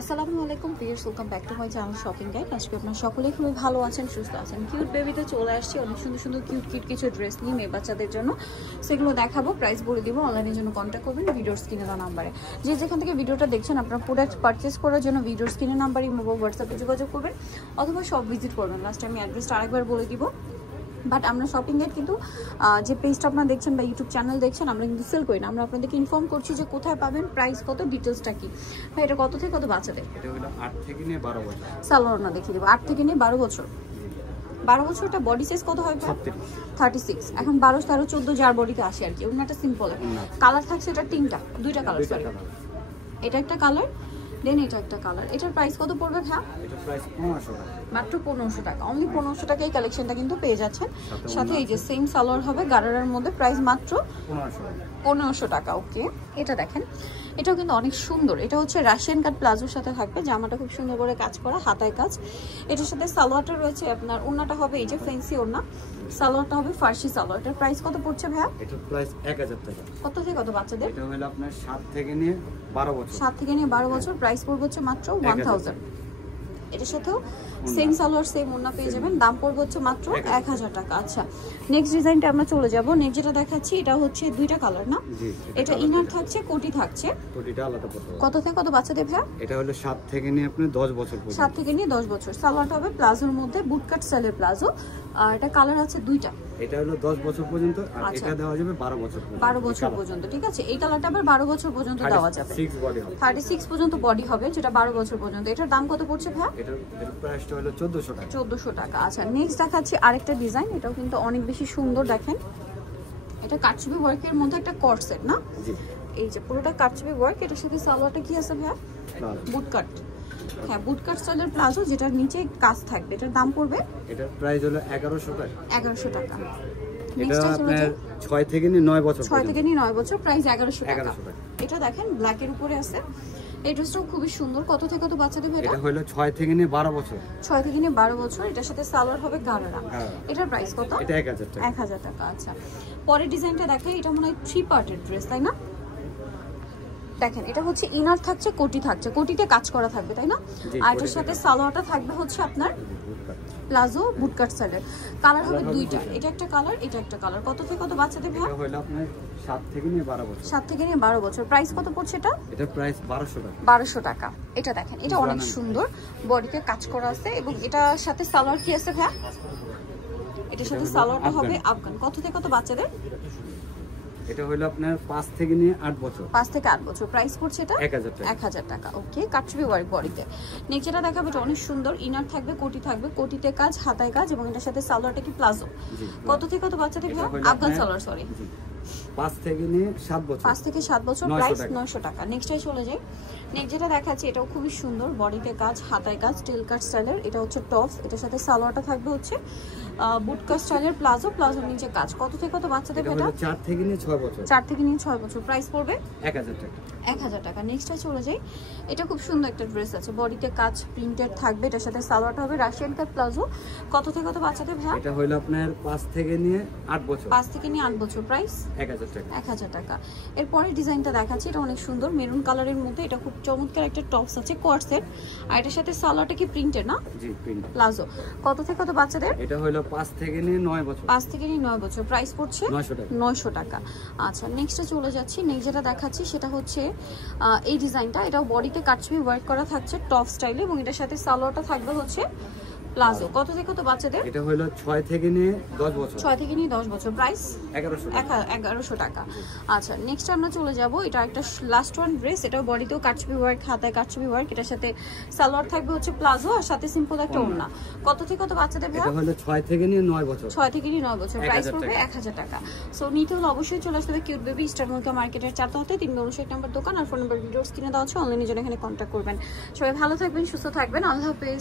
আসসালামু আলাইকুম viewers, welcome back to my channel shopping guide. আজকে আপনারা সকলেই খুবই ভালো আছেন, সুস্থ আছেন। কিউট বেবিতে চলে আসছি অনেক সুন্দর সুন্দর কিউট কিছু ড্রেস নিয়ে মেয়ে বাচ্চাদের জন্য। সেগুলো দেখাবো, প্রাইস বলে দিব। অনলাইনের জন্য কন্ট্যাক্ট করবেন ভিডিওর স্ক্রিনে দেওয়া নাম্বারে। যে যেখান থেকে ভিডিওটা দেখছেন আপনারা প্রোডাক্ট পারচেস করার জন্য ভিডিওর স্ক্রিনের নাম্বারে মোবাইল হোয়াটসঅ্যাপে যোগাযোগ করবেন অথবা শপ ভিজিট করবেন। লাস্ট আমি অ্যাড্রেসটা আরেকবার বলে দিব। বাট আমরা শপিং এর কিন্তু যে পেজটা আপনারা দেখছেন বা ইউটিউব চ্যানেল দেখছেন, আমরা কিন্তু সেল করি না। আমরা আপনাদেরকে ইনফর্ম করছি যে কোথায় পাবেন, প্রাইস কত, ডিটেলসটা কি। ভাই এটা কত থেকে কত বাচ্চাদের? এটা হলো 8 থেকে নিয়ে 12 বছর। সালোয়ার না দেখিয়ে দেবো। 8 থেকে নিয়ে 12 বছর। 12 বছরটা বডি সাইজ কত হয়? 36। এখন 12, 13, 14 যার বডিতে আসে আর কি। ওনাটা সিম্পল। কালার থাকছে এটা দুইটা কালার। সরি, এটা একটা কালার, দেন এটা একটা কালার। এটার প্রাইস কত পড়বে ভাই? এটার প্রাইস 1500 টাকা। মাত্র 1500 টাকা। অনলি 1500 টাকায় এই কালেকশনটা কিন্তু পেয়ে যাচ্ছেন। সাথে এই যে সেম সালোয়ার হবে গারারার মধ্যে, প্রাইস মাত্র 1500 টাকা। ওকে, এটা দেখেন, এটাও কিন্তু অনেক সুন্দর। এটা হচ্ছে রাশিয়ান কাট প্লাজোর সাথে থাকবে। জামাটা খুব সুন্দর করে কাজ করা, হাতায় কাজ। এটার সাথে সালোয়ারটা রয়েছে আপনার, ওড়নাটা হবে এই যে ফ্যান্সি ওড়না, সালোয়ারটা হবে ফার্সি সালোয়ার। এটার প্রাইস কত পড়ছে ভাইয়া? এটার প্রাইস 1000 টাকা। কত থেকে কত বাচ্চাদের? এটা হলো আপনার 7 থেকে নিয়ে 12 বছর। 7 থেকে নিয়ে 12 বছর। প্রাইস পড়বে হচ্ছে মাত্র 1000। এটার সাথেও সেম সালোয়ার সেম ওড়না পেয়ে যাবেন। দাম পড়বে হচ্ছে মাত্র 1000 টাকা। আচ্ছা, নেক্সট ডিজাইনটা আমরা চলে যাব। নেক্সট যেটা দেখাচ্ছি এটা হচ্ছে দুইটা কালার না? এটা ইনার থাকছে, কোটি থাকছে। কোটিটা আলাদা পড়বে। কত থেকে কত বাচ্চাদের ভাই? এটা হলো 7 থেকে নিয়ে আপনি 10 বছর পর্যন্ত। 7 থেকে নিয়ে 10 বছর। সালোয়ারটা হবে প্লাজোর মধ্যে, বুটকাট স্টাইলের প্লাজো। আর এটা কালার আছে দুইটা। এটা হলো 10 বছর পর্যন্ত আর এটা দেওয়া যাবে 12 বছর পর্যন্ত। 12 বছর পর্যন্ত, ঠিক আছে। এই কালারটা আবার 12 বছর পর্যন্ত দেওয়া যাবে। 36 পর্যন্ত বডি হবে, যেটা 12 বছর পর্যন্ত। এটার দাম কত পড়ছে ভাই? এটার প্রাইসটা হলো 1400 টাকা। 1400 টাকা। আচ্ছা, নেক্সট দেখাচ্ছি আরেকটা ডিজাইন। এটাও কিন্তু অনেক বেশি সুন্দর। দেখেন, এটা কাটছবি ওয়ার্কের মধ্যে একটা কট সেট না? জি, এই যে পুরোটা কাটছবি ওয়ার্ক। এটার সাথে সালোয়ারটা কি আছে ভাই? বুটকাট। হ্যাঁ, বুটকাট স্টাইলের প্লাজো, যেটার নিচে কাজ থাকবে। এটার দাম পড়বে, এটার প্রাইস হলো 1100 টাকা। 1100 টাকা। এটা আপনার 6 থেকে নিয়ে 9 বছর। 6 থেকে নিয়ে 9 বছর, প্রাইস 1100 টাকা। 1100 টাকা। এটা দেখেন ব্ল্যাকের উপরে আছে। এই ড্রেসটাও খুবই সুন্দর। কত থেকে কত বাচ্চাদের ভাই? এটা হলো 6 থেকে নিয়ে 12 বছর। 6 থেকে নিয়ে 12 বছর। এটার সাথে সালোয়ার হবে গারারা। এটার প্রাইস কত? এটা 1000 টাকা। 1000 টাকা। আচ্ছা, পরের ডিজাইনটা দেখাই। এটা মনে হয় 3 পার্টের ড্রেস, তাই না? দেখেন, এটা হচ্ছে ইনার থাকছে, কোটি থাকছে, কোটিতে কাজ করা থাকবে, তাই না? আর এটার সাথে সালোয়ারটা থাকবে হচ্ছে আপনার প্লাজো বুটকাট স্টাইলের। কালার হবে দুইটা। এটা একটা কালার, এটা একটা কালার। কত থেকে কত বাচ্চাদের ভাই? এটা হলো আপনার 7 থেকে নিয়ে 12 বছর। 7 থেকে নিয়ে 12 বছর। প্রাইস কত পড়ছে এটা? এটা প্রাইস 1200 টাকা। 1200 টাকা। এটা দেখেন, এটা অনেক সুন্দর, বডিতে কাজ করা আছে। এবং এটার সাথে সালোয়ার কি আছে ভাই? এটার সাথে সালোয়ারটা হবে আফগান। কত থেকে কত বাচ্চাদের? এটা হলো আপনার 5 থেকে নিয়ে 8 বছর। 5 থেকে 8 বছর। প্রাইস পড়ছে এটা 1000 টাকা। 1000 টাকা। ওকে, কাটছবি ওয়ার্ক বডিতে। নেক্সট যেটা দেখাবো, এটা অনেক সুন্দর। ইনার থাকবে, কোটি থাকবে, কোটিতে কাজ, হাতায় কাজ। এবং এটার সাথে সালোয়ারটা কি প্লাজো। কত থেকে কত বাচ্চাদের ভাই? আফগান সালোয়ার, সরি। 5 থেকে নিয়ে 7 বছর। 5 থেকে 7 বছর। প্রাইস 900 টাকা। নেক্সটে চলে যাই। নেক্সট যেটা দেখাচ্ছি, এটাও খুবই সুন্দর, বডিতে কাজ, হাতায় কাজ, টেল কাট স্টাইলের। এটা হচ্ছে টপস। এটার সাথে সালোয়ারটা থাকবে হচ্ছে বুটকাট স্টাইলের প্লাজো, প্লাজোর নিচে কাজ। কত থেকে কত বাচ্চাদের এটা? 4 থেকে নিয়ে 6 বছর। 4 থেকে নিয়ে 6 বছর। প্রাইস পড়বে 1000 টাকা। 1000 টাকা। নেক্সটে চলে যাই। এটা খুব সুন্দর একটা ড্রেস আছে, বডিতে কাজ প্রিন্টেড থাকবে। এটার সাথে সালোয়ারটা হবে রাশিয়ান কাট প্লাজো। কত থেকে কত বাচ্চাদের ভাই? এটা হলো আপনার 5 থেকে নিয়ে 8 বছর। 5 থেকে নিয়ে 8 বছর। প্রাইস 1000 টাকা। 1000 টাকা। এরপরে ডিজাইনটা দেখাচ্ছি। এটা অনেক সুন্দর, মেরুন কালারের মধ্যে। এটা খুব চমৎকার একটা টপস আছে, কোয়ার্ড সেট। আর এটার সাথে সালোয়ারটা কি প্রিন্টেড না? জি, প্রিন্ট প্লাজো। কত থেকে কত বাচ্চাদের? এটা হলো 5 থেকে নিয়ে 9 বছর। 5 থেকে নিয়ে 9 বছর। প্রাইস পড়ছে 900 টাকা। আচ্ছা, নেক্সটে চলে যাচ্ছি। নেক্সট যেটা দেখাচ্ছি সেটা হচ্ছে এই ডিজাইনটা। এটাও বডিতে কাটছবি ওয়ার্ক করা থাকছে টপ স্টাইলে। এবং এটার সাথে সালোয়ারটা থাকবে হচ্ছে প্লাজো। কত থেকে কত বাচ্চাদের? এটা হলো 6 থেকে নিয়ে 10 বছর। 6 থেকে নিয়ে 10 বছর। প্রাইস 1100 টাকা। আচ্ছা, নেক্সট আমরা চলে যাব। এটা একটা লাস্ট ওয়ান ড্রেস। এটাও বডিতেও কাটছবি ওয়ার্ক, হাতায় কাটছবি ওয়ার্ক। এটার সাথে সালোয়ার থাকবে হচ্ছে প্লাজো, আর সাথে সিম্পল একটা ওড়না। কত থেকে কত বাচ্চাদের? এটা হলো 6 থেকে নিয়ে 9 বছর। 6 থেকে নিয়ে 9 বছর। প্রাইস পড়বে 1000 টাকা। সো নিতে হলে অবশ্যই চলে আসতে হবে কিউট বেবি স্টার মল্লিকা মার্কেটের 4 তলাতে 359 নম্বর দোকান। আর ফোন নাম্বার ভিডিওস কিনে দেওয়া আছে। অনলাইনে জন্য এখানে কন্ট্যাক্ট করবেন। সবাই ভালো থাকবেন, সুস্থ থাকবেন। আল্লাহ হাফেজ।